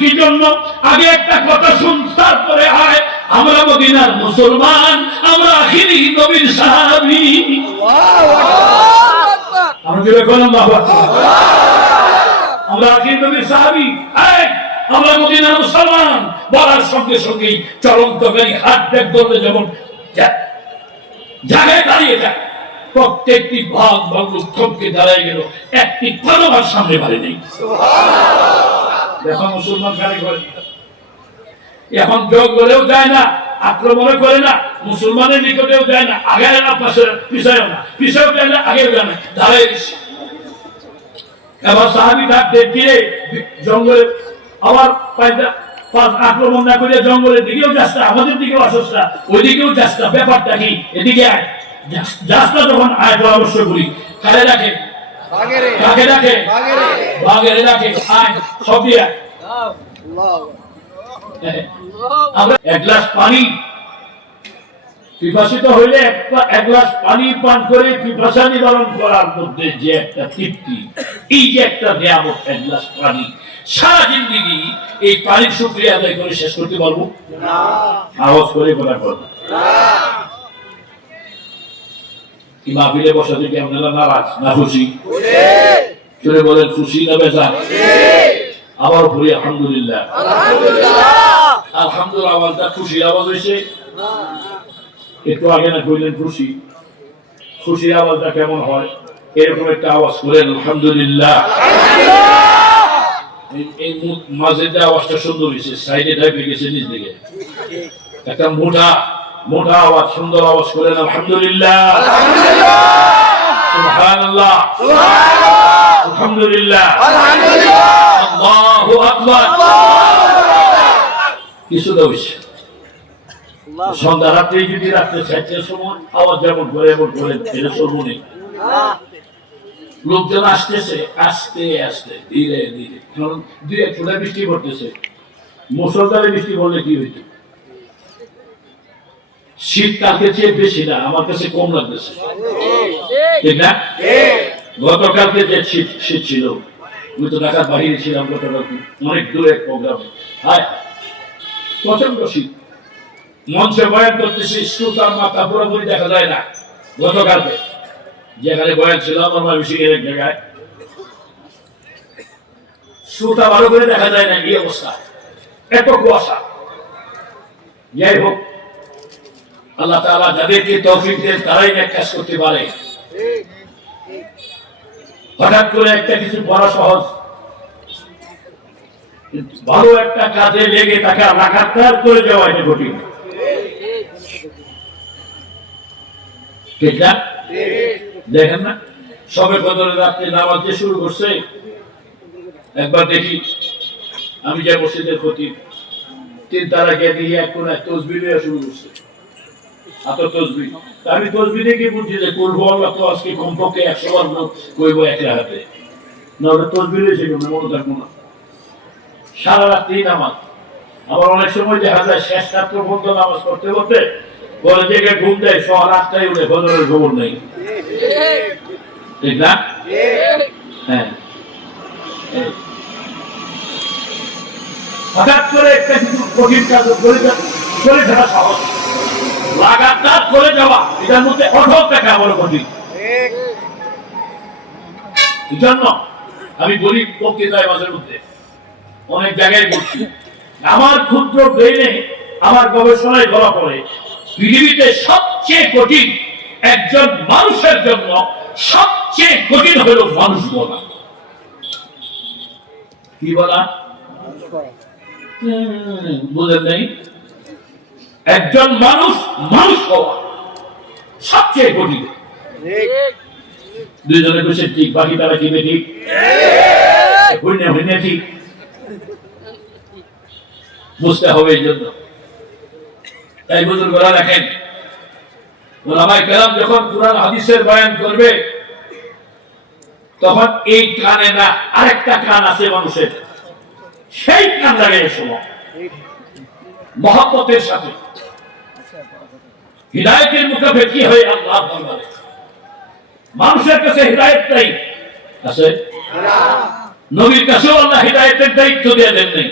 কি জন্য? আগে একটা কথা শুনতার পরে হয় আমরা মদিনার মুসলমান, আমরা আখিরি নবীর সাহাবী। আমরা যেরকম আমরা আখিরি নবীর সাহাবী, আমরা মদিনার মুসলমান বলার সঙ্গে সঙ্গেই চলন্ত গাড়ি হাত ব্যাগ ধরলে যেমন জায়গায় দাঁড়িয়ে যায়, প্রত্যেকটি ভাগ থমকে দাঁড়ায় গেল, একটি তলোয়ার সামনে বাড়ি নেই। এখন মুসলমান গাড়ি করে, এখন যোগ করেও যায় না, আক্রমণও করে না, মুসলমানের নিকটেও যায় না, আগে না পাশে পিছায়ও না, পিছাও যায় না, আগেও যায় না, দাঁড়ায় গেছে। এবার সাহাবী ডাক দিয়ে জঙ্গলে আবার আক্রমণ না করে জঙ্গলের দিকেও যাচ্ছে, আমাদের দিকেও আসছ না, ওইদিকেও যাচ্ছে না, ব্যাপারটা কি? এদিকে আয়, যাচ্ছে না যখন আয় পরামর্শ করি, কারে রাখে, কাকে রাখে, বাঘের রাখে, আয় সব দিয়ে আমরা এক গ্লাস পানি পিপাসিত হইলে এক গ্লাস পানি পান করে পিপাসা নিবারণ করার মধ্যে যে একটা তৃপ্তি, এই যে একটা নিয়ামত, এক গ্লাস পানি, সারা জিন্দেগি এই পানির শুকরিয়া আদায় করে শেষ করতে পারবো না? আওয়াজ করে কথা করবো কি? মাহফিলে বসা থেকে আপনারা নারাজ না খুশি? চলে বলেন খুশি না বেজার? আবার বলি আলহামদুলিল্লাহ। আলহামদুলিল্লাহ আওয়াজটা খুশির আওয়াজ হয়েছে। একটু আগে না কইলেন খুশি, খুশির আওয়াজটা কেমন হয়? এরকম একটা আওয়াজ করেন আলহামদুলিল্লাহ। এই মাঝে যে আওয়াজটা সুন্দর হয়েছে, সাইডে টাইপে গেছে নিজ দিকে, একটা মোটা মোটা আওয়াজ, সুন্দর আওয়াজ করেন আলহামদুলিল্লাহ, সুবহানাল্লাহ, আলহামদুলিল্লাহ, আল্লাহু আকবার। কিছুটা হয়েছে। সন্ধ্যা রাত্রে যদি রাত্রে 4টার সময় আওয়াজ যেমন করে এমন করে ফেলে সর্বনে লোকজন আসতেছে, আস্তে আস্তে ধীরে ধীরে, কারণ দুই এক ফোঁটা বৃষ্টি পড়তেছে। মুষলধারে বৃষ্টি পড়লে কি হইত? শীত কালকে চেয়ে বেশি না, আমার কাছে কম লাগতেছে, ঠিক না? গতকালকে যে শীত ছিল, আমি তো ঢাকার বাহিরে ছিলাম গতকালকে, অনেক দূরে প্রোগ্রামে, প্রচন্ড শীত। মঞ্চে বয়ান করতেছি, শ্রোতার মাথা পুরোপুরি দেখা যায় না। গতকালকে যেখানে বয়ান ছিল আমার ময়মনসিংহের এক জায়গায়, শ্রোতা ভালো করে দেখা যায় না, এই অবস্থা, এত কুয়াশা। যাই হোক, আল্লাহ তাআলা যাদেরকে তৌফিক দেন তারাই এক কাজ করতে পারে। হঠাৎ করে একটা কিছু পড়া সহজ, ভালো একটা কাজে লেগে তাকে লাগাতার করে যাওয়া এটা কঠিন, ঠিক না? দেখেন না, সবে কদরের রাত্রে নামাজ দিয়ে শুরু করছে, একবার দেখি আমি যে মসজিদের খতিব, 3 তারাকে দিয়ে এক কোন তসবিহ দেওয়া শুরু করছে, এত তসবিহ। আমি তসবিহ দেখে বুঝছি যে কুল হুয়াল্লাহ তো আজকে কমপক্ষে 100 বার কইব এক রাতে, না ওটা তসবিহ ছিল না, মনে থাকবো না। সারা রাত্রি নামাজ। আবার অনেক সময় দেখা যায় শেষ রাত্র পর্যন্ত নামাজ করতে করতে বলে জেগে ঘুম দেয়, সকাল 8টায় উঠে ফজরের খবর নেই, ঠিক না? হ্যাঁ, হঠাৎ করে একটা কিছু কঠিন কাজ করে থাকা সহজ, লাগাতার করে যাওয়া এটার মধ্যে অঢক টাকা বড় কঠিন। এই জন্য আমি বলি বক্তৃতায় মাঝে মধ্যে, অনেক জায়গায় বলছি, আমার ক্ষুদ্র ব্রেনে আমার গবেষণায় ধরা পড়ে পৃথিবীতে সবচেয়ে কঠিন, একজন মানুষের জন্য সবচেয়ে কঠিন হলো মানুষ বলা। কি বলা? বুঝেন নাই? একজন মানুষ মানুষ হওয়া সবচেয়ে কঠিন। দুইজনে বসে ঠিক, বাকি তারা কি ঠিক হইনে ঠিক বুঝতে হবে। এই জন্য তাই বুজুর্গরা রাখেন, ওলামায়ে কেরাম যখন কুরআন হাদিসের বয়ান করবে তখন এই কানে না, আরেকটা কান আছে মানুষের, সেই কান লাগাই শোনো মহব্বতের সাথে, হিদায়াতের মুখাপেক্ষি হয়ে আল্লাহ দরবারে। মানুষের কাছে হিদায়াত নাই আছে, নবীর কাছেও আল্লাহ হিদায়াতের দায়িত্ব দিয়ে দেন নাই,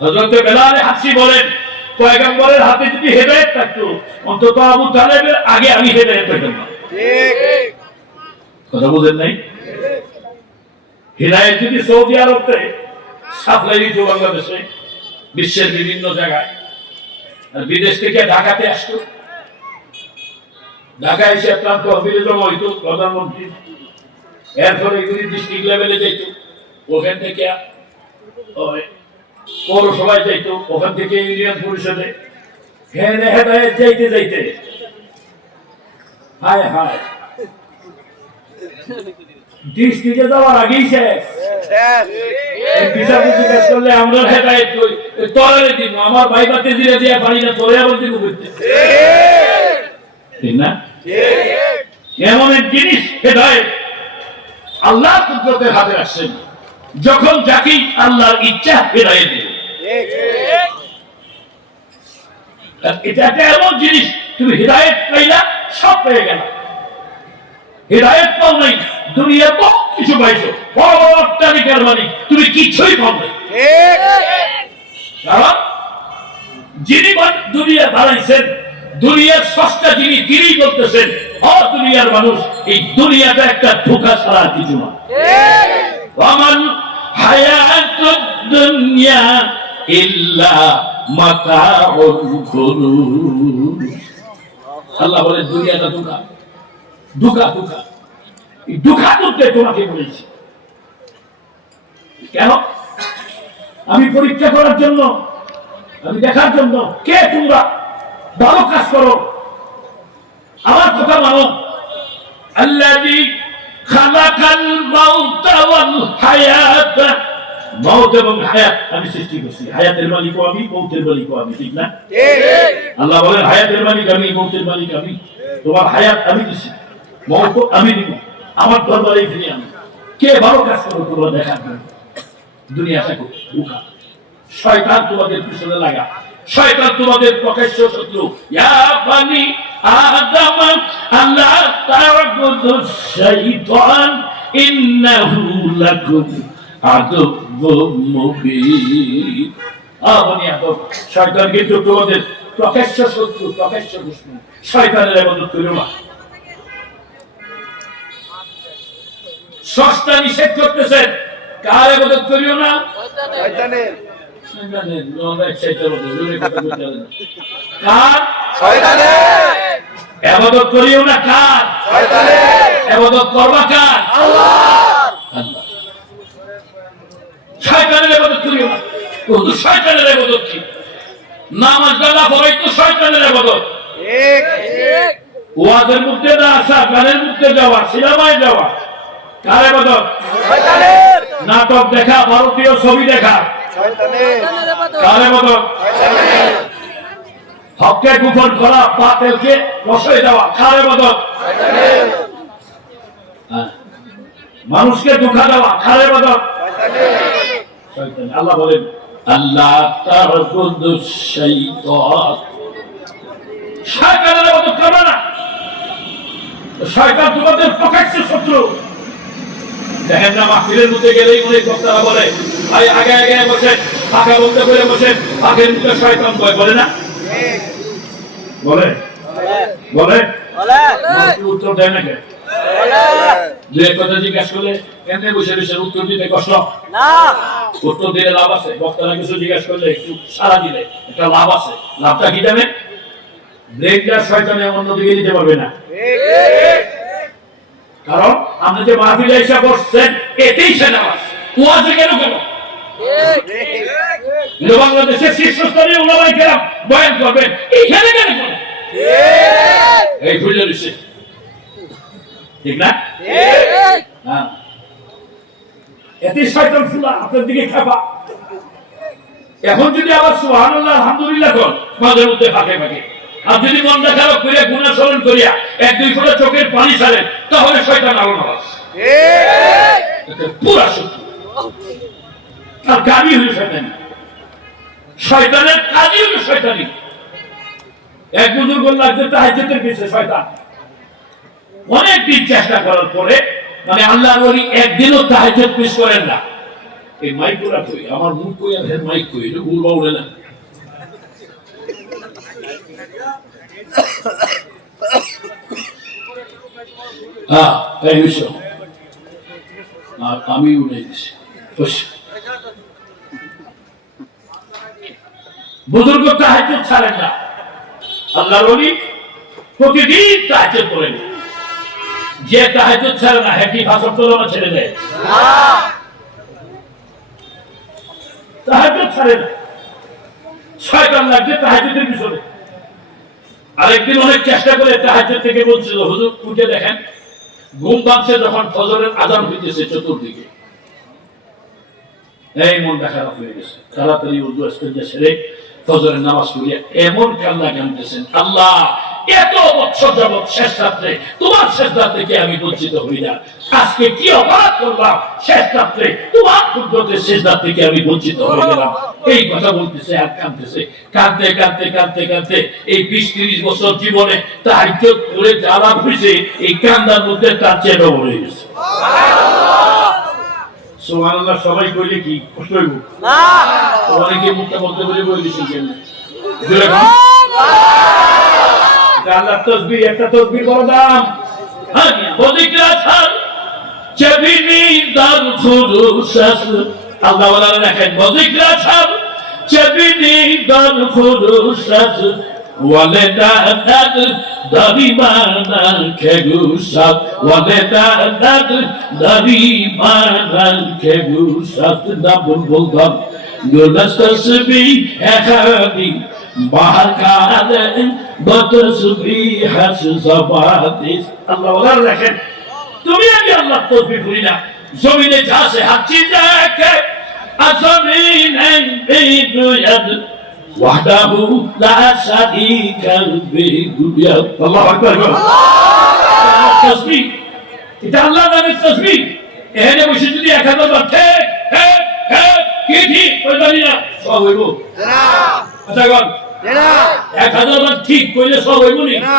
হযরত বেলাল হাবশী বলেন, পয়গম্বরের হাতে যদি হেদায়েত থাকতো অন্তত আবু তালেবের আগে আমি হেদায়েত পেতাম না। ঠিক কথা বুঝেন নাই? হেদায়েত যদি সৌদি আরবে সাপ্লাই দিত বাংলাদেশে, বিশ্বের বিভিন্ন জায়গায়, আর বিদেশ থেকে ঢাকাতে আসতো, ঢাকা এসে প্রান্ত অফিসে জমা হইতো প্রধানমন্ত্রী, এরপরে এগুলি ডিস্ট্রিক্ট লেভেলে যাইত, ওখান থেকে পৌরসভায় যাইতো, ওখান থেকে ইউনিয়ন পরিষদে, হেদায়েত যাইতে যাইতে হায় হায় ডিস্ট্রিক্টে যাওয়ার আগেই শেষ। বিচারপতি জিজ্ঞেস করলে আমরা হেদায়েত কই, তোরে দিব, আমার ভাই বাতে দিলে দিয়ে পারি না, তোরে আবার দিব করতে, ঠিক না? এমন এক জিনিস হেদায়েত আল্লাহ কুদরতের হাতে রাখছেন, যখন যাকে আল্লাহর ইচ্ছা হেদায়েত দিবেন। এটা একটা এমন জিনিস, তুমি হেদায়েত পাইলা সব পেয়ে গেল, হেদায়েত পাও নাই দুনিয়া তো কিছু পাইছো, বড় বড় অট্টালিকার মালিক, তুমি কিছুই পাও নাই। কারণ যিনি দুনিয়া বানাইছেন, দুনিয়ার স্রষ্টা যিনি, তিনি বলতেছেন ও দুনিয়ার মানুষ, এই দুনিয়াটা একটা ধোঁকা ছাড়া কিছু না। ওয়ামান হায়াতুদ দুনিয়া ইল্লা মাতাউল গুরুর। আল্লাহ বলে দুনিয়াটা ধোঁকা, ধোঁকা ধোঁকা, এই ধোঁকা করতে তোমাকে বলেছি। কেন? আমি পরীক্ষা করার জন্য, আমি দেখার জন্য কে তোমরা ভালো কাজ করো, আমার কথা মানো। আল্লাযী খালাকাল মাউতা ওয়াল হায়াত, মওত এবং হায়াত আমি সৃষ্টি করছি, হায়াতের মালিকও আমি, মওতের মালিকও আমি, ঠিক না? ঠিক। আল্লাহ বলেন হায়াতের মালিক আমি, মওতের মালিক আমি, তোমার হায়াত আমি দিছি, মওত আমি দিব, আমার দরবারে ফিরে আমি। কে ভালো কাজ করো তোমরা দেখার জন্য, দুনিয়াটা ধোঁকা। শয়তান তোমাদের পিছনে লাগা, শয়তান তোমাদের প্রকাশ্য শত্রু। ইয়া বানি আদম আল্লাহ তা'বুদুশ শাইতান ইন্নাহু লাকুম আদুউম মুবিন। বনি আদম, শয়তান কিন্তু তোমাদের প্রকাশ্য শত্রু, প্রকাশ্য দুশমন। শয়তানের ইবাদত করো না। স্রষ্টা নিষেধ করতেছেন, কার ইবাদত করিও না? শয়তানের। ইবাদত করিও না কার? শয়তানের। ইবাদত করবা কার? আল্লাহর। শয়তানের ইবাদত করিও না। শুধু শয়তানের ইবাদত কি? নামাজ দাদা পড়াই তো শয়তানের ইবাদত। ঠিক ঠিক। ওয়াজের মধ্যে না আসা, গানের মধ্যে যাওয়া, সিনেমায় যাওয়া, কার ইবাদত? শয়তানের। নাটক দেখা, ভারতীয় ছবি দেখা, শয়তানের। কার ইবাদত? শয়তানের। হককে গোপন করা, বাতিলকে প্রশ্রয় দেওয়া, কার ইবাদত? শয়তানের। মানুষকে ধোঁকা দেওয়া, কার ইবাদত? শয়তানের। শয়তান। আল্লাহ বলেন আল্লাহ তা'বুদুশ শাইতান, শয়তানের ইবাদত করবে না। শয়তান তোমাদের প্রকাশ্য শত্রু। দেখেন না, মাহফিলের মধ্যে গেলেই অনেক বক্তারা বলে ভাই আগে আগে বসেন, ফাঁকা বলতে করে বসেন, ফাঁকের মুখে শয়তান ভয়, বলে না? বলে বলে উত্তর দেয় না? কে দু এক কথা জিজ্ঞাসা করলে কেমনে বসে বসে উত্তর দিতে কষ্ট না? উত্তর দিলে লাভ আছে। বক্তারা কিছু জিজ্ঞাসা করলে একটু সারা দিলে একটা লাভ আছে। লাভটা কি জানেন? ব্রেকটা শয়তানে অন্যদিকে দিতে পারবে না। কারণ আপনি যে মাহফিলে এসে বসছেন, এতেই সে নামাজ। ওয়াজে কেন কেন? বাংলাদেশের শীর্ষস্তরীয় উলামায়ে কেরাম বয়ান করবেন, এইখানে কেন করেন? এই ভুলে রয়েছে, ঠিক না? হ্যাঁ, এতে শয়তান ফুলা আপনার দিকে খাপা। এখন যদি আবার সুবহানাল্লাহ আলহামদুলিল্লাহ কর মাঝে মধ্যে ফাঁকে ফাঁকে, আর যদি মনটা খারাপ করিয়া গুনাহ স্মরণ করিয়া এক দুই ফোঁটা চোখের পানি ছাড়েন, তাহলে শয়তান আলো নামাজ পুরা শত্রু। আর গাড়ি হলো শয়তানি, শয়তানের কাজই হলো শয়তানি। এক বুজুর্গ লাগছে তাহাজ্জুদের পিছনে শয়তান, অনেক দিন চেষ্টা করার পরে, মানে আল্লাহর ওলি একদিনও তাহাজ্জুদ মিস করেন না। এই মাইক গুলা কই আমার মুখ কই আর মাইক কই এটা বলবা বলে না এই বিষয় আমি উঠে গেছি বুজুর্গ তাহাজ্জুদ ছাড়েন না আল্লাহর ওলি প্রতিদিন তাহাজ্জুদ করেন যে তাহাজ্জুদ ছাড়ে না হ্যাঁ কি ফাঁসর তোলা ছেড়ে দেয় তাহাজ্জুদ ছাড়ে না শয়তান লাগছে তাহাজ্জুদের পিছনে আরেকদিন অনেক চেষ্টা করে তাহাজ্জুদ থেকে বলছিল হুজুর উঠে দেখেন ঘুম ভাঙছে যখন ফজরের আযান হইতেছে চতুর্দিকে এই মনটা খারাপ হয়ে গেছে তাড়াতাড়ি উজু ইস্তেঞ্জা সেরে ফজরের নামাজ পড়িয়া এমন কান্না কাঁদতেছেন আল্লাহ এত বছর যাবৎ শেষ রাত্রে তোমার শেষ রাত্রে থেকে আমি বঞ্চিত হই না আজকে কি অপরাধ করলাম শেষ রাত্রে তোমার কুদরতের শেষ রাত থেকে আমি বঞ্চিত হয়ে গেলাম এই কথা বলতেছে আর কাঁদতেছে কাঁদতে কাঁদতে কাঁদতে কাঁদতে এই 20-30 বছর জীবনে তাহাজ্জুদ করে জ্বালা হয়েছে এই কান্দার মধ্যে তার চেয়ে বড় হয়ে গেছে সুবহানাল্লাহ সবাই কইলে কি কষ্ট হইব না অনেকে মুখটা বলতে বলে বলে দিছেন কেন জোরে বল আল্লাহ তাসবিহ একটা তাসবিহ বড় দাম হ্যাঁ বদিকরা ছাড় চেবিনি দান খুরুসাস আল্লাহ ওয়ালা রাখেন বদিকরা ছাড় চেবিনি দান খুরুসাস ওয়ালেদা দাদ দারিমানা খেগুসাত ওয়ালেদা দাদ দারিমানা খেগুসাত দাবুল বলদাম গুনাস তাসবিহ এখাদি বাহার কালে বতসবিহ হাসবাতিস আল্লাহ ওয়ালা রাখেন তুমি আমি আল্লাহ তাসবিহ করি না জমিনে যা আছে হাঁচি দেখে আজমিনে বিদুয়াদ وحده لا شريك له الله اكبر تسبيح এটা আল্লাহর নামের তাসবিহ এখানে বসে যদি 1000 বার ঠিক ঠিক ঠিক কি ঠিক কইতালি না সব হইব না আচ্ছা গল না 1000 বার ঠিক কইলে সব হইব নি না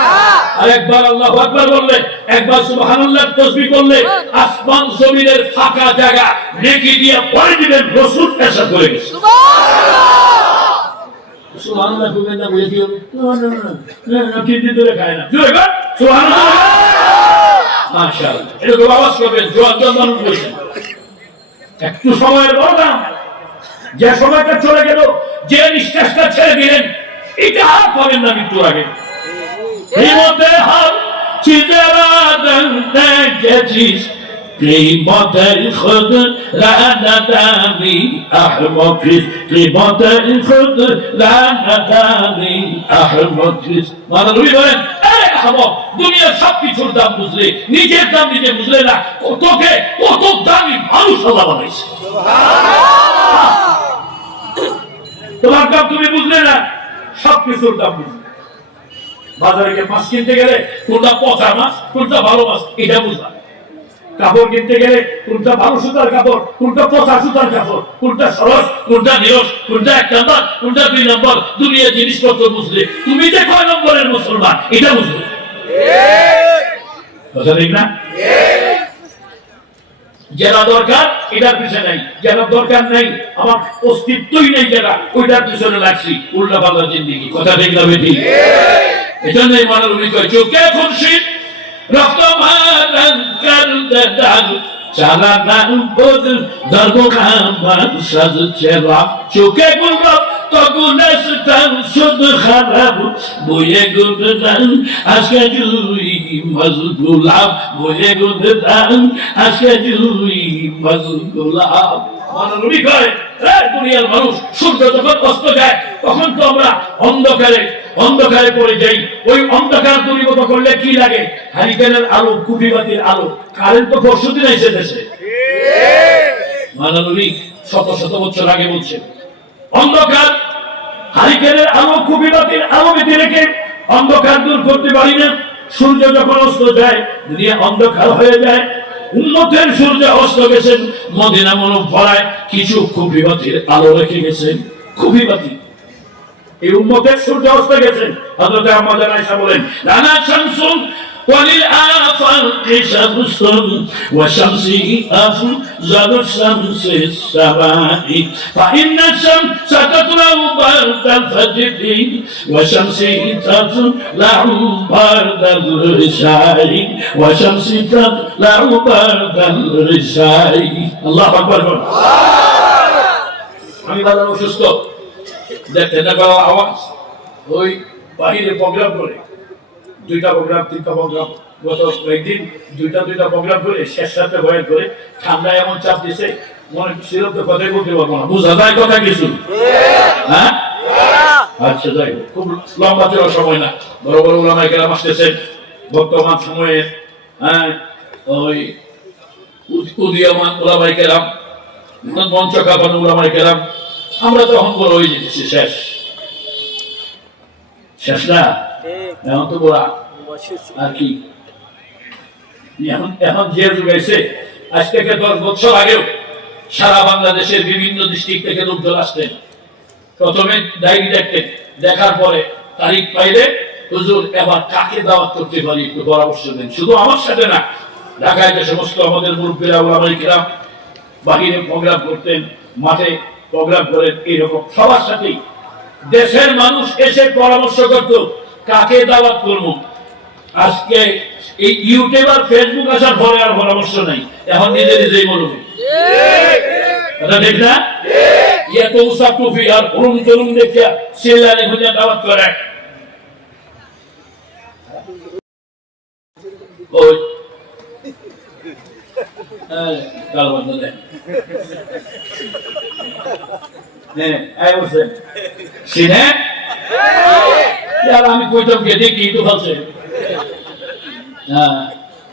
আর একবার আল্লাহু আকবার বললে একবার সুবহানাল্লাহ তাসবিহ করলে আসমান জমিনের ফাঁকা জায়গা নেকি দিয়ে ভরে দিবেন রাসূল এসা করে গেছে সুবহানাল্লাহ বলবেন না বলে দিও না তিন দিন ধরে খায় না জোরে বল সুবহানাল্লাহ মাশাআল্লাহ এরকম আওয়াজ করবেন জোয়ান জওয়ান বলছেন একটু সময়ের বড় দাম যে সময়টা চলে গেল যে নিঃশ্বাসটা ছেড়ে দিলেন এটা আর পাবেন না মৃত্যুর আগে এই মধ্যে হাল চিদেরা দন্তে গেছিস قيمتي خذ لا ندامي أحمد قيمتي خذ لا ندامي أحمد ماذا نريد أن أحمد দুনিয়ার সবকিছুর দাম বুঝলে নিজের দাম নিজে বুঝলে না তোকে কত দামি মানুষ আল্লাহ বানাইছে সুবহানাল্লাহ তোমার দাম তুমি বুঝলে না সবকিছুর দাম বুঝলে বাজারে গিয়ে মাছ কিনতে গেলে কোনটা পচা মাছ কোনটা ভালো মাছ এটা বুঝলা কাপড় কিনতে গেলে কোনটা ভালো সুতার কাপড় কোনটা পচা সুতার কাপড় কোনটা সরস কোনটা নিরস কোনটা 1 নম্বর কোনটা 2 নম্বর দুনিয়া জিনিসপত্র বুঝলে তুমি যে কয় নম্বরের মুসলমান এটা বুঝলে কথা ঠিক না যেটা দরকার এটার পিছনে নাই যেটা দরকার নাই আমার অস্তিত্বই নেই যেটা ওইটার পিছনে লাগছি উল্টা পাল্টা জিন্দেগি কথা ঠিক না বেটি এজন্যই মানুষ কয় চোখে খুরশিদ রক্ত মারান করতে দাগ চালানার বদল ধর্ম খাবার সাজছে রাত চোখে গুলো তগুলেস টান শুধু খারাপ বইয়ে গুদান আজকে জুই মজগুলাম বইয়ে গুদান আজকে জুই মজগুলাম মানবী কয় দুনিয়ার মানুষ সূর্য যখন অস্ত যায় তখন তো আমরা অন্ধকারে পড়ে যাই ওই অন্ধকার দূরীভূত করলে কি লাগে হারিকেনের আলো কুপিবাতির আলো কারেন্ট তো পরশুদিন এসে দেশে মানবী শত শত বছর আগে বলছে অন্ধকার হারিকেনের আলো কুপিবাতির আলো বেঁধে রেখে অন্ধকার দূর করতে পারি না সূর্য যখন অস্ত যায় দুনিয়া অন্ধকার হয়ে যায় উম্মতের সূর্য অস্ত গেছেন মদিনা মুনাওয়ারায় কিছু কুপিবাতির আলো রেখে গেছেন কুপিবাতি এই উম্মতের সূর্য অস্ত গেছেন হযরত আম্মা জান আয়েশা বলেন লানা শামসুন وللآفاق شمس والشمس أفضل الشمس السماء فإن الشمس تطلع بعد الفجر والشمس تطلع بعد العشاء والشمس تطلع بعد العشاء الله أكبر আমি ভালো অসুস্থ দেখতে না পাওয়া আওয়াজ ওই বাহিরে প্রোগ্রাম করে দুইটা প্রোগ্রাম তিনটা প্রোগ্রাম গত কয়েকদিন দুইটা প্রোগ্রাম করে শেষ রাতে বয়ান করে ঠান্ডা এমন চাপ দিছে মনে সেরকম তো কথাই বলতে পারবো না বুঝা যায় কথা কিছু হ্যাঁ আচ্ছা যাই খুব লম্বা চড়া সময় না বড় বড় ওলামায়ে কেরাম আসতেছেন বর্তমান সময়ে হ্যাঁ ওই উদীয়মান ওলামায়ে কেরাম মঞ্চ কাঁপানো ওলামায়ে কেরাম আমরা তখন বড় হয়ে যেতেছি শেষ না এখন তো বড়া আর কি এখন যে যুগ এসে আজ থেকে 10 বছর আগেও সারা বাংলাদেশের বিভিন্ন ডিস্ট্রিক্ট থেকে লোকজন আসতেন প্রথমে ডায়েরি দেখতেন দেখার পরে তারিখ পাইলে হুজুর এবার কাকে দাওয়াত করতে পারি একটু পরামর্শ দেন শুধু আমার সাথে না ঢাকায় যে সমস্ত আমাদের মুরব্বীরা ওলামায়ে কেরাম বাহিরে প্রোগ্রাম করতেন মাঠে প্রোগ্রাম করেন এইরকম সবার সাথেই দেশের মানুষ এসে পরামর্শ করত কাকে দাওয়াত করবো আজকে এই ইউটিউব আর ফেসবুক আসার পরে আর পরামর্শ নাই এখন নিজে নিজেই বলবে ঠিক না এত উষা টুপি আর হরুম তরুণ দেখে সেলারে খুঁজে দাওয়াত করে ওই কাল বন্ধ দেন আমি কইতাম কে দেখি তো ভাবছে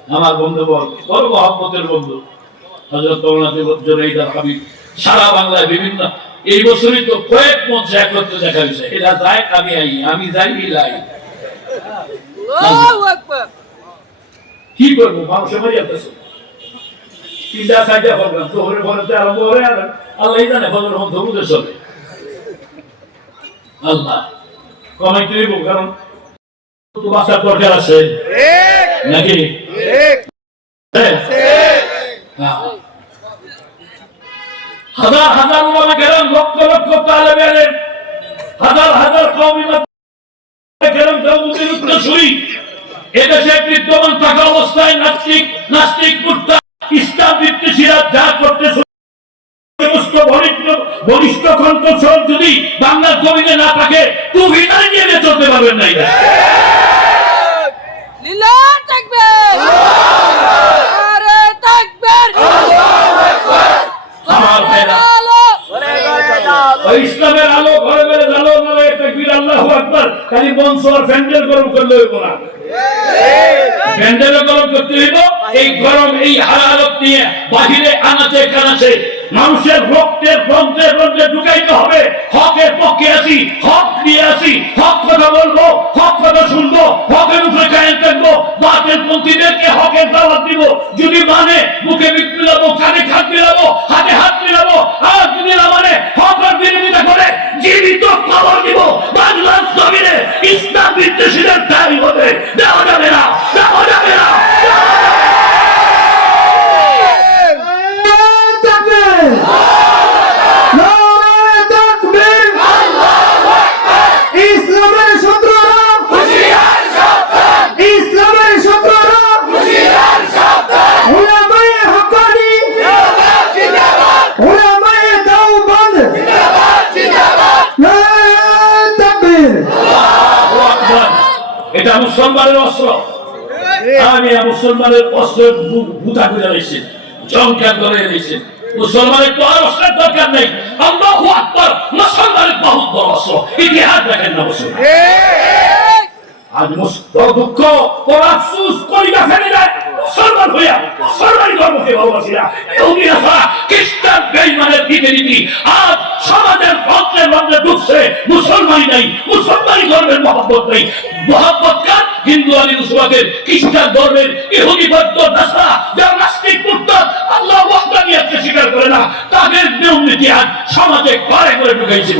আমার বন্ধু বড় মহব্বতের বন্ধু হযরত মাওলানা জুনাইদ হাবিব সারা বাংলায় বিভিন্ন এই বছরই তো কয়েক মঞ্চে একত্রে দেখা হয়েছে এটা যায় আমি যাই লাই আল্লাহু আকবার কি করবো মানুষের মারি আসতেছে তিনটা চারটা প্রোগ্রাম তোহরে ঘরেতে আরম্ভ করে আল্লাহ জানে ফজর হন ধরুতে চলে আল্লাহ কমাই তুই কারণ তো বাঁচার দরকার আছে নাকি হাজার হাজার ওলামা কেরাম লক্ষ লক্ষ তালেব ইলম হাজার হাজার কওমি কেরাম দাউদের উত্তরসূরি এদেশে বিদ্যমান থাকা অবস্থায় নাস্তিক মুর্তা ইসলাম বিদ্বেষীরা যা করতে সমস্ত বলিষ্ঠ কণ্ঠস্বর যদি বাংলার জমিনে না থাকে তুমি নাই নিয়ে চলতে পারবেন না লিল্লাহ তাকবীর নারে তাকবীর আল্লাহু আকবার আমার ভাইরা ইসলামের আলো ঘরে ঘরে জ্বালো নারে তাকবীর আল্লাহু আকবার খালি মঞ্চ আর প্যান্ডেল গরম করলে হইব না প্যান্ডেল গরম করতে হইব এই গরম এই হারারত নিয়ে বাহিরে আনাচে কানাচে মানুষের রক্তের রন্ধ্রে রন্ধ্রে ঢুকাইতে হবে হকের পক্ষে আসি হক নিয়ে আসি হক কথা বলবো হক কথা শুনবো হকের উপরে কায়েম থাকবো বাতিল পন্থীদেরকে হকের দাওয়াত দিব যদি মানে মুখে বিট মিলাবো কানে খাত মিলাবো হাতে হাত মিলাবো আর যদি না মানে হকের বিরোধিতা করে জীবিত খবর দিব বাংলার জমিনে ইসলাম বিদ্বেষীদের দায়ী হতে দেওয়া যাবে না দেওয়া যাবে না এটা মুসলমানের অস্ত্র আমি মুসলমানের অস্ত্র বুতা করে রয়েছে জঙ্কার করে রয়েছে মুসলমানের তো আর অস্ত্রের দরকার নেই আল্লাহু আকবার মুসলমানের বহুত বড় অস্ত্র ইতিহাস দেখেন না মুসলমান আজ দুঃখ ও আফসোস কলিজা ফেলে দেয় মুসলমান হইয়া মুসলমানি ধর্মকে ভালোবাসিরা ইহুদি নাসারা খ্রিস্টান বেঈমানের রীতি আজ সমাজের রন্ধ্রে রন্ধ্রে ঢুকছে মুসলমানি নাই মুসলমানি ধর্মের মহব্বত নেই মহব্বত কার হিন্দু আলী মুসলমানের খ্রিস্টান ধর্মের ইহুদি বৌদ্ধ নাসারা যারা নাস্তিক মুরতাদ আল্লাহু ওয়াহদানিয়াতকে স্বীকার করে না তাদের নিয়ম নীতি আজ সমাজে ঘরে ঘরে ঢুকাইছে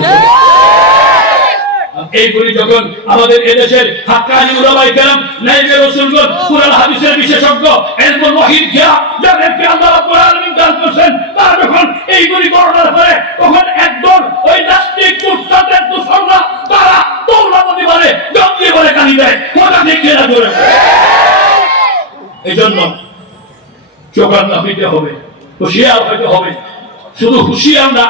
এইগুলি যখন আমাদের এদেশের হাক্কানি উলামায়ে কেরাম, নায়েবে রাসূলগণ, কুরআন হাদিসের বিশেষজ্ঞ, ইলমুল ওয়াহিদ জ্ঞান যাদেরকে আল্লাহ রাব্বুল আলামিন দান করেছেন, তারা যখন এইগুলি বর্ণনা করে তখন একদল ওই নাস্তিক মুরতাদের দুশমনরা তারা দৌড়াদৌড়ি বলে, জঙ্গি বলে গালি দেয়। কথা ঠিক কিনা জোরে? এইজন্য চোখান্না হইতে হবে, হুঁশিয়ার হইতে হবে। শুধু হুঁশিয়ার না,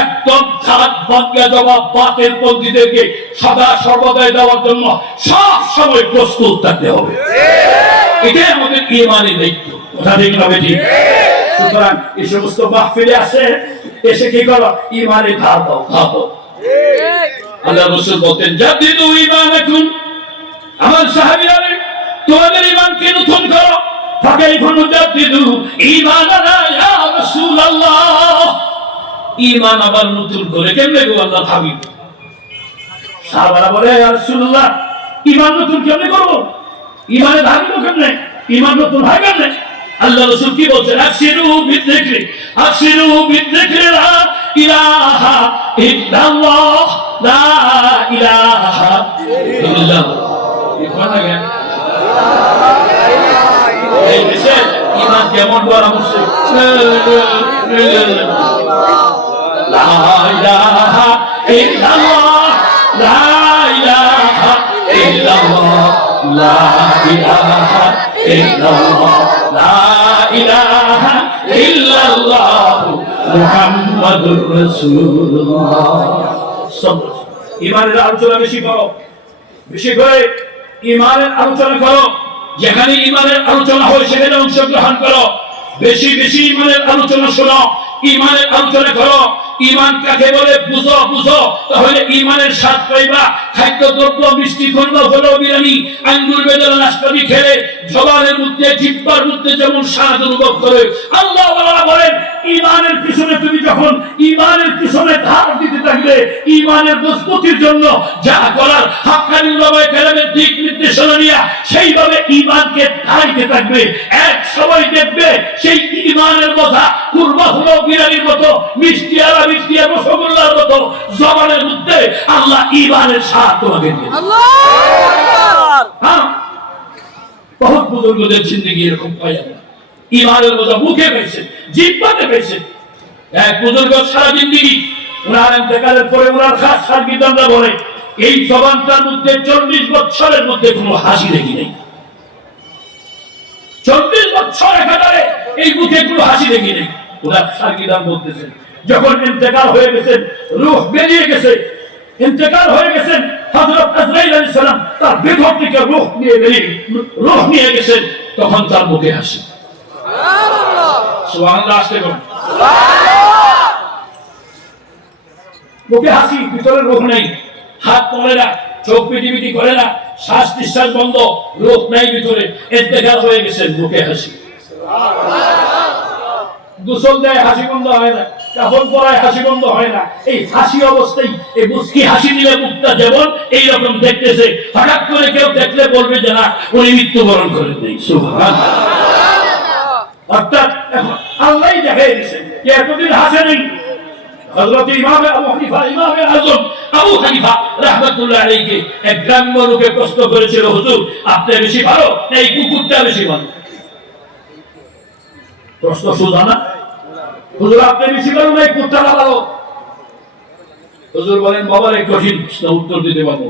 একদম ঝাড় বাংলা জবাব বাতের পন্থীদেরকে সদা সর্বদাই দেওয়ার জন্য সব সময় প্রস্তুত থাকতে হবে। এটাই আমাদের ঈমানের দায়িত্ব। কথা ঠিক না বেঠিক? সুতরাং এই সমস্ত মাহফিলে আসে, এসে কি করো? ঈমানে ধার দাও, ধার দাও। আল্লাহ রাসূল বলতেন, জাদ্দিদু ঈমানাকুম, আমার সাহাবীরা তোমাদের ঈমানকে নতুন করো। ফাকাইফা নুজাদ্দিদু ঈমানানা ইয়া রাসূলুল্লাহ, ঈমান আবার নতুন করে কেমনে গো আল্লাহ হাবিব? সাহাবারা বলে, ইয়া রাসূলুল্লাহ, ঈমান নতুন কেমনে করব? ঈমানে ধারবো কেমনে? ঈমান নতুন হয় কেমনে? আল্লাহ রাসূল কি বলছেন? আশিরু বিযিকরি, আশিরু বিযিকরি লা ইলাহা ইল্লাল্লাহ, লা ইলাহা ইল্লাল্লাহ। কথা কেন? এই দেশে ঈমান কেমন বলা মুশরিক? লা ইলাহা ইল্লাল্লাহ, লা ইলাহা ইল্লাল্লাহ, লা ইলাহা ইল্লাল্লাহ, লা ইলাহা ইল্লাল্লাহ মুহাম্মাদুর রাসূলুল্লাহ। ঈমানের আলোচনা বেশি করো, বেশি করে ঈমানের আলোচনা করো। যেখানে ঈমানের আলোচনা হয় সেখানে অংশগ্রহণ করো। বেশি বেশি ঈমানের আলোচনা শোনো, ঈমানের আলোচনা করো। ঈমান কাকে বলে বুঝো, বুঝো, তাহলে ঈমানের স্বাদ পাইবা। খাদ্যদ্রব্য মিষ্টি খাওয়া হলো বিরিয়ানি, আঙ্গুর বেদানা নাশপাতি খেলে জবানের মধ্যে, জিহ্বার মধ্যে যেমন স্বাদ অনুভব করে, আল্লাহ ওয়ালা বলেন ঈমানের পিছনে তুমি যখন ঈমানের পিছনে ধার দিতে থাকবে, ঈমানের মজবুতির জন্য যা করার হাক্কানি উলামায়ে কেরামের দিক নির্দেশনা নিয়ে সেইভাবে ঈমানকে ধারাইতে থাকবে। এক সময় দেখবে সেই ঈমানের কথা কুরবা হলো বিরিয়ানির মতো, মিষ্টি আর মিষ্টি আর রসগোল্লার মতো জবানের মধ্যে আল্লাহ ঈমানের স্বাদ তোমাকে দিবে। আল্লাহু আকবার। হ্যাঁ, বহুত বুজুর্গদের জিন্দেগি এরকম পাওয়া যায়। ঈমানের মজা মুখে পেয়েছে, জিহ্বাতে পেয়েছে। এক বুজুর্গ সারা জিন্দেগি, ওনার ইন্তেকালের পরে ওনার খাস শাগির্দরা বলে এই জবানটার মধ্যে 40 বছরের মধ্যে কোনো হাসি দেখি নেই। 40 বছর একাধারে এই মুখে কোনো হাসি দেখি নেই। ওনার শাগির্দান বলতেছেন, যখন ইন্তেকাল হয়ে গেছেন, রূহ বেরিয়ে গেছে, ইন্তেকাল হয়ে গেছেন, হযরত আজরাইল আলাইহিস সালাম তার ভিতর থেকে রূহ নিয়ে গেছেন, তখন তার মুখে হাসি। সুবহানাল্লাহ, সুবহানাল্লাহ। আসতে বলুন সুবহানাল্লাহ। মুখে হাসি, ভিতরে রূহ নেই, হাত পড়ে না, চোখ পিটিপিটি করে না, শ্বাস নিঃশ্বাস বন্ধ, রূহ নাই ভিতরে, ইন্তেকাল হয়ে গেছেন, মুখে হাসি। গোসল দেয় হাসি বন্ধ হয় না, কাফন পরায় হাসি বন্ধ হয় না। এই হাসি অবস্থায় এই মুস্কি হাসি দিলে মুখটা যেমন এইরকম দেখতেছে, হঠাৎ করে কেউ দেখলে বলবে যে না, উনি মৃত্যুবরণ করেন নাই। সুবহানাল্লাহ। অর্থাৎ আল্লাহই দেখাই দিয়েছেন যে এতদিন হাসে নেই। হযরত ইমাম আবু হানিফা, ইমামে আযম আবু হানিফা রাহমাতুল্লাহ আলাইহি এক গ্রাম্য লোকে প্রশ্ন করেছিল, হুজুর আপনি বেশি ভালো না এই কুকুরটা বেশি ভালো? প্রশ্ন সোজা না? হুজুর আপনি বেশি ভালো না এই কুকুরটা ভালো? হুজুর বলেন, বাবার এই কঠিন প্রশ্ন উত্তর দিতে পারবো।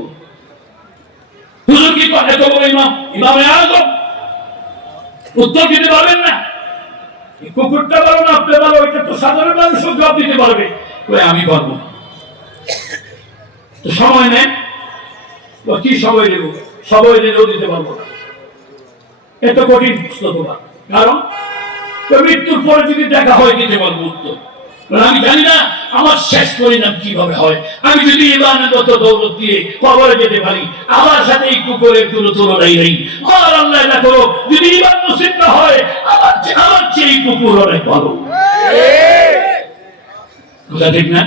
হুজুর কি করে? এত বড় ইমাম, ইমামে আযম, উত্তর দিতে পারবেন না? কুকুরটা ভালো না আপনি ভালো, এটা তো সাধারণ মানুষও জবাব দিতে পারবে। আমি পারবো না। সময় নেন, কি সময় দেব? সময় দিলেও দিতে পারবো না। এত কঠিন প্রশ্ন তোমার, কারণ মৃত্যুর পরে যদি দেখা হয় দিতে পারবো উত্তর। আমি জানি না আমার শেষ পরিণাম কিভাবে হয়। আমি যদি ইমানের মতো দৌলত দিয়ে কবরে যেতে পারি, আমার সাথে এই কুকুরের কোনো তুলনাই নেই। আর আল্লাহ না করো যদি ইমান নসিব না হয়, আমার চেয়ে এই কুকুর অনেক ভালো। কথা ঠিক না?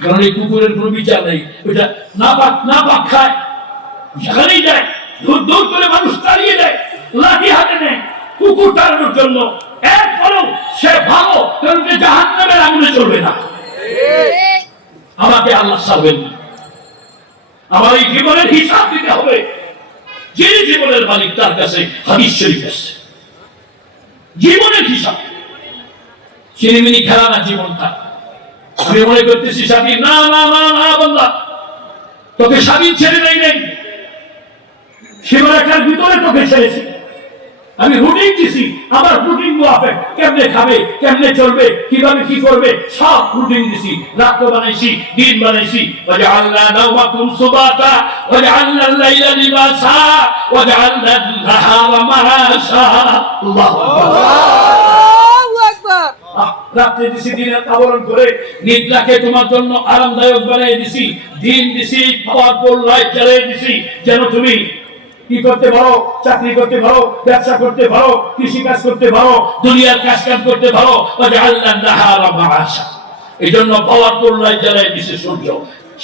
কারণ এই কুকুরের কোনো বিচার নেই। ওইটা না পাক খায়, যেখানেই যায় দূর দূর করে মানুষ তাড়িয়ে দেয়, লাঠি হাতে নেয় কুকুর তাড়ানোর জন্য। এরপরেও সে ভালো, কারণ জাহান্নামের আগুনে চলবে না। আমাকে আল্লাহ ছাড়বেন না। আমার এই জীবনের হিসাব দিতে হবে। যে জীবনের মালিক তার কাছে হাদিস শরীফ আছে, জীবনের হিসাব। চিনিমিনি খেলা না জীবনটা। আমি মনে করতেছি স্বাধীন, না না না না বান্দা, তোকে স্বাধীন ছেড়ে দেয় নাই, সীমারেখার ভিতরে তোকে ছেড়েছি। আমি রুটিন দিছি, আমার রুটিন মুআফিক কেমনে খাবে, কেমনে চলবে, কিভাবে কি করবে, সব রুটিন দিছি। রাত বানাইছি, দিন বানাইছি। ওয়াজআলনা নাওমাকুম সুবাতা ওয়াজআলনা আল-লাইলা লিবাসা ওয়াজআলনা আন-নাহারা মাআশা। আল্লাহু আকবার। আল্লাহু আকবার। রাত্রে দিছি দিনের আবরণ করে, নিদ্রাকে তোমার জন্য আরামদায়ক বানিয়ে দিছি, দিন দিছি, পাওয়ারফুল লাইট জ্বালিয়ে দিছি, যেন তুমি কি করতে পারো, চাকরি করতে পারো, ব্যবসা করতে পারো, কৃষি কাজ করতে পারো, দুনিয়ার কাজ কাম করতে পারো। এই জন্য পাওয়ারফুল লাইট জ্বালিয়ে দিছে সূর্য,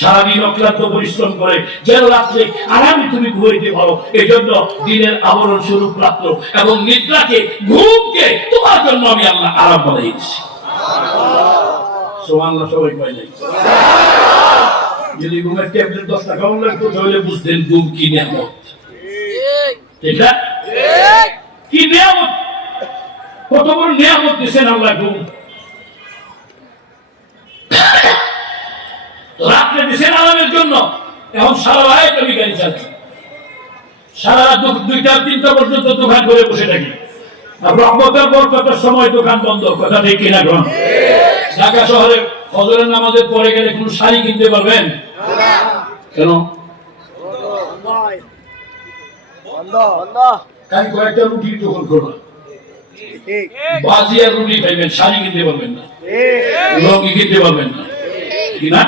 সারাদিন অক্লান্ত পরিশ্রম করে যেন রাত্রে আরামে তুমি ঘুমাইতে পারো। এই জন্য দিনের আবরণ স্বরূপ রাত্র এবং নিদ্রাকে, ঘুমকে তোমার জন্য আমি আল্লাহ আরাম বানিয়েছি। সুবহানাল্লাহ, সবাই পাই নাই। যদি ঘুমের ট্যাবলেট 10 টাকা লাগতো তাহলে বুঝতেন ঘুম কি নিয়ামত। ঠিক না? কি নিয়ামত, কত বড় নিয়ামত দিয়েছেন আল্লাহ ঘুম। রাত্রে দিয়েছেন আরামের জন্য। এখন সারা রাত আমি গাড়ি চালাই, সারা রাত 2টা 3টা পর্যন্ত দোকান করে বসে থাকি। আর রহমতের বরকতের সময় দোকান বন্ধ, কথা ঠিক কিনা গ্রহণ। ঢাকা শহরে ফজরের নামাজের পরে গেলে কোন শাড়ি কিনতে পারবেন? কেন? কয়েকটা রুটি দোকান খোলা, বাজি আর রুটি খাইবেন, শাড়ি কিনতে পারবেন না, লঙ্গি কিনতে পারবেন না, কিনা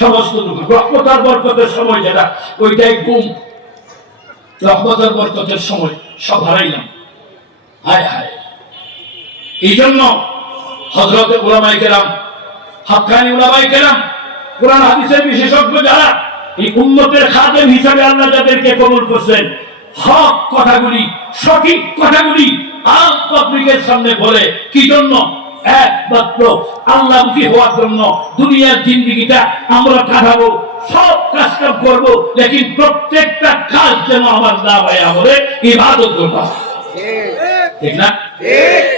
সমস্ত দোকান। রহমতের বরকতের সময় যেটা, ওইটাই ঘুম। রহমতের বরকতের সময় সব হারাইলাম। হায় হায়। এই জন্য হযরত উলামায়ে কেরাম, হক্কানি উলামায়ে কেরাম, কোরআন হাদিসের বিশেষজ্ঞ যারা, এই উম্মতের খাদেম হিসাবে আল্লাহ যাদেরকে কবুল করছেন, হক কথাগুলি, সঠিক কথাগুলি আম পাবলিকের সামনে বলে কি জন্য? একমাত্র আল্লাহমুখী হওয়ার জন্য। দুনিয়ার জিন্দেগিটা আমরা কাটাবো, সব কাজ কাম করবো, লেকিন প্রত্যেকটা কাজ যেন আমার না হয়, আমাদের ইবাদত করবো। ঠিক না?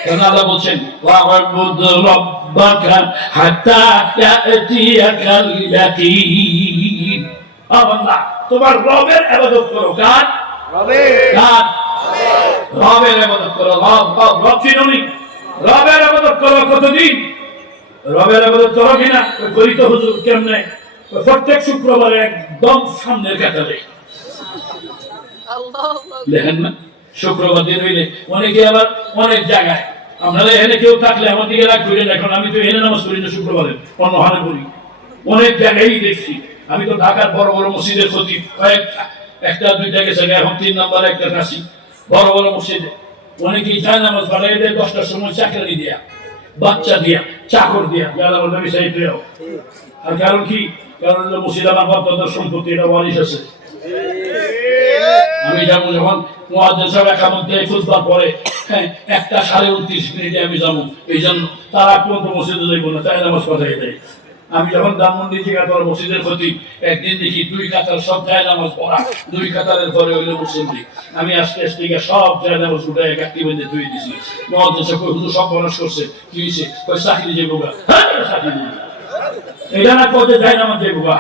কারণ আল্লাহ বলছেন ওয়া'বুদ রাব্বাকা হাত্তা ইয়াতিয়াকাল ইয়াকিন। বান্দা, তোমার রবের ইবাদত করো। কার? রবের। কার? রবের ইবাদত করো। রব চিনুনি, রবের ইবাদত করো। কতদিন রবের ইবাদত করো কিনা? করি তো হুজুর। কেমনে? প্রত্যেক শুক্রবারে একদম সামনের কাতারে দেখেন না, শুক্রবার দিন হইলে। অনেকে আবার অনেক জায়গায়, আপনারা এখানে কেউ থাকলে আমার দিকে রাগ করেন। এখন আমি তো এখানে নামাজ পড়ি না শুক্রবারে, অন্য হানে পড়ি। অনেক জায়গায় দেখছি। আমি তো ঢাকার বড় বড় মসজিদের খতিব, একটা 2টা গেছে, এখন 3 নম্বরে একটা কাশি, বড় বড় মসজিদে অনেকেই যায় নামাজ বাড়াই দেয় 10টার সময়, চাকরি দিয়া, বাচ্চা দিয়া, চাকর দিয়া, যারা আমি সাইড দেও। আর কারণ কি? কারণ মসজিদ আমার বাপদাদার সম্পত্তি, এটা ওয়ারিশ আছে। আমি যাবো যখন মুয়াজ্জিন সাহেব একামত দিয়ে খুতবার পরে, হ্যাঁ, 1টা 29:30 মিনিটে আমি যাবো। এই জন্য তারা পর্যন্ত মসজিদে যাইব না, তাই নামাজ পড়াই দেয়। আমি যখন ধানমন্ডি জিগাতলা মসজিদের খতিব, একদিন দেখি 2 কাতার সব জায় নামাজ পড়া, 2 কাতারের পরে হইল মুসল্লি। আমি আস্তে আস্তে সব জায় নামাজ উঠে একটি বেঁধে ধুয়ে দিছি। মুয়াজ্জিন সাহেব হুজুর সব বনাস করছে, কি হয়েছে? কই চাকরি যাইব গা। হ্যাঁ, চাকরি যাইব, এটা না কত যায় নামাজ যাইব গা।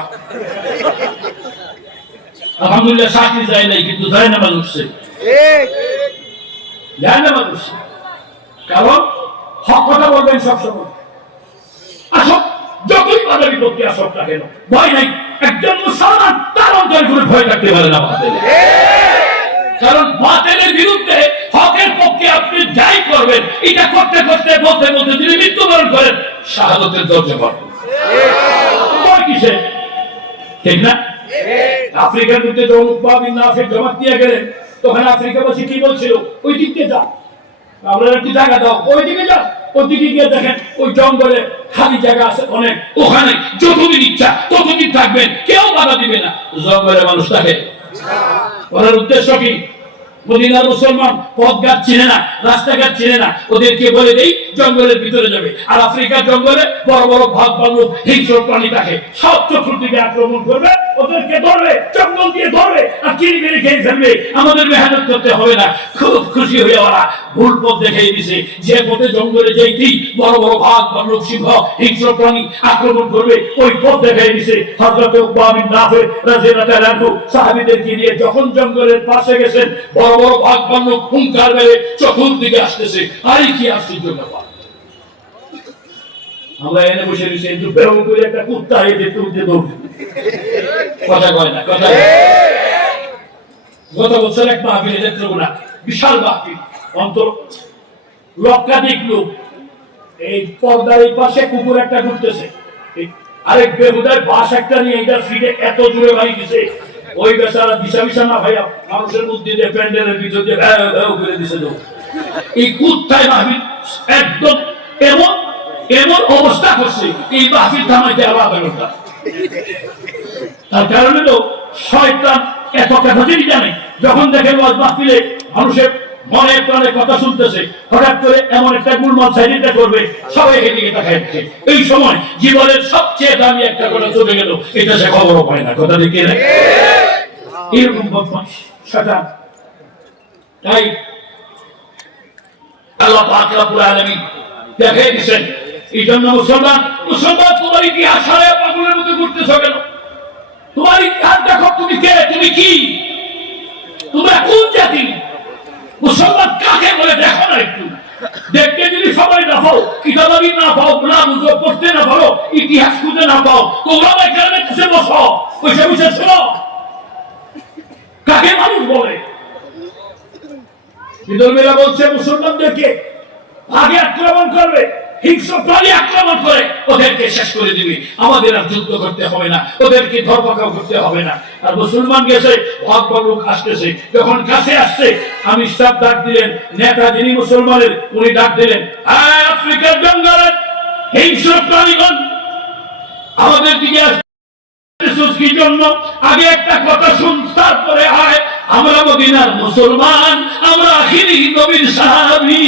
আলহামদুলিল্লাহ চাকরি যায় নাই, কিন্তু যায় নামাজ উঠছে, যায় নামাজ উঠছে। কারণ হক কথা বলবেন সবসময়। আসক, যতই বাধা বিপত্তি আসক না কেন, ভয় নাই। একজন মুসলমান তার অন্তরে কোনো ভয় থাকতে পারে না বাতিলের। কারণ বাতিলের বিরুদ্ধে হকের পক্ষে আপনি যাই করবেন, এটা করতে করতে বলতে বলতে যদি মৃত্যুবরণ করেন, শাহাদাতের দরজা পাবেন। ভয় কিসের? ঠিক না? আফ্রিকার মধ্যে যখন উকবা বিন নাফির জমাত দিয়ে গেলেন, তখন আফ্রিকাবাসী কি বলছিল? ওই দিকে যাও, আমরা একটু জায়গা দাও, ওই দিকে যাও। ওদিকে গিয়ে দেখেন ওই জঙ্গলে খালি জায়গা আছে অনেক, ওখানে যতদিন ইচ্ছা ততদিন থাকবেন, কেউ বাধা দিবে না। জঙ্গলে মানুষ থাকে, ওনার উদ্দেশ্য কি? মদিনার মুসলমান পথঘাট চিনে না, রাস্তাঘাট চিনে না, ওদেরকে বলে দেই জঙ্গলের ভিতরে যাবে। আর আফ্রিকার জঙ্গলে বড় বড় ভাগ ভাল্লুক, হিংস্র প্রাণী থাকে, সব চতুর্দিকে আক্রমণ করবে, ওদেরকে ধরবে, জঙ্গল দিয়ে ধরবে আর কিরিমিরি খেয়ে ফেলবে, আমাদের মেহনত করতে হবে না। খুব খুশি হয়ে ওরা ভুল পথ দেখিয়ে দিছে, যে পথে জঙ্গলে যাইতেই বড় বড় বাঘ, ভাল্লুক, সিংহ, হিংস্র প্রাণী আক্রমণ করবে, ওই পথ দেখিয়ে দিছে। হযরত উকবা বিন নাফি রাদিয়াল্লাহু তাআলা আনহু সাহাবীদেরকে নিয়ে যখন জঙ্গলের পাশে গেছেন, বড় বড় বাঘ, ভাল্লুক হুঙ্কার মেরে চতুর্দিকে আসতেছে। আরে কি আশ্চর্য ব্যাপার! আমরা এনে বসে রয়েছি, কিন্তু বেরো করে একটা কুত্তা এসে তুলতে দৌড়, কথা কয় না, কথা গত বছর এক মাহফিলে নেত্রকোনা, বিশাল মাহফিল, অন্তর লক্ষাধিক লোক। এই পর্দার এই পাশে কুকুর একটা ঘুরতেছে, আরেক বেহুদার বাস একটা নিয়ে এইটার ফিটে এত জোরে বাড়ি দিছে, ওই বেচারা দিশা বিশা না ভাইয়া মানুষের মধ্যে দিয়ে প্যান্ডেলের ভিতর দিয়ে ভ্যাও ভ্যাও করে দিছে। এই কুত্তায় মাহফিল একদম এমন এমন অবস্থা করছে, এই মাহফিল থামাইতে আলাদা কথা। তার কারণে তো শয়তান এত কথা যিনি জানে, যখন দেখে ওয়াজ মাহফিলে মানুষের মনে প্রাণে কথা শুনতেছে, হঠাৎ করে এমন একটা গুলমাল সাইডে করবে, সবাই এদিকে তাকাচ্ছে। এই সময় জীবনের সবচেয়ে দামি একটা কথা চলে গেল, এটা সে খবরও পায় না। কথা দেখে না এরকম বদমাশ শয়তান। তাই আল্লাহ পাক রব্বুল আলামিন দেখিয়ে দিয়েছেন। এই জন্য মুসলমান তোমার ইতিহাস সারা পাগলের মতো ঘুরতেছ কেন? তোমার ইতিহাস দেখো, তুমি কে, তুমি কি, তোমরা কোন জাতি? মুসলমান কাকে বলে দেখো না একটু। দেখতে যদি সবাই না পাও, কিতাবাবি না পাও, না বুঝো, পড়তে না পারো, ইতিহাস খুঁজে না পাও, তোমরা এখানে বসে বসো, বসে বসে শোনো কাকে মানুষ বলে। বিদর্মীরা বলছে মুসলমানদেরকে আগে আক্রমণ করবে, হিংস্র প্রাণী আক্রমণ করে ওদেরকে শেষ করে দিবে, আমাদের আর যুদ্ধ করতে হবে না, ওদেরকে ধরপাকড় করতে হবে না। আর মুসলমান গেছে, ভাগ লোক আসতেছে, যখন কাছে আসছে আমি সাহেব ডাক দিলেন, নেতা যিনি মুসলমানের উনি ডাক দিলেন, আফ্রিকার জঙ্গলের হিংস্র প্রাণীগণ আমাদের দিকে কি জন্য? আগে একটা কথা শুন, তারপরে আয়, আমরা মদিনার মুসলমান, আমরা আখিরি নবীর সাহাবী।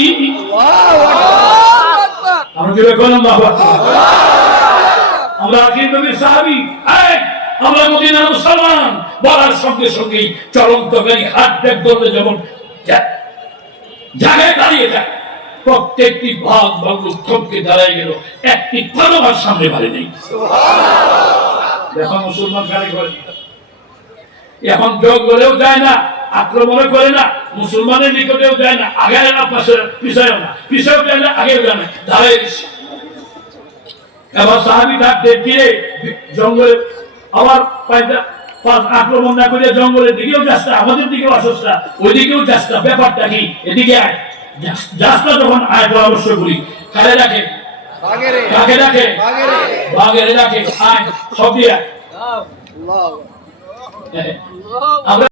আমরা আখিরি নবীর সাহাবী, আমরা মদিনার মুসলমান বলার সঙ্গে সঙ্গেই চলন্ত গাড়ি হাত ব্যাগ ধরলে যেমন জায়গায় দাঁড়িয়ে যায়, প্রত্যেকটি ভাগ ভাল্লুক থমকে দাঁড়ায় গেল, একটি তলোয়ার সামনে বাড়ি নেই। এখন মুসলমান গাড়ি করে, এখন জঙ্গলেও যায় না, আক্রমণও করে না, মুসলমানের নিকটেও যায় না, আগে না পিছায়ও না, পিছাও যায় না, আগেও যায় না, দাঁড়ায় গেছে। এবার সাহাবী ডাক দিয়ে জঙ্গলে আবার আক্রমণ না করে জঙ্গলের দিকেও যাস না, আমাদের দিকেও আসস না, ওই দিকেও যাস না, ব্যাপারটা কি? এদিকে আয়, যাস না যখন আয় পরামর্শ করি, কারে রাখে, কাকে রাখে, বাঘের রাখে, আয় সব দিয়ে আমরা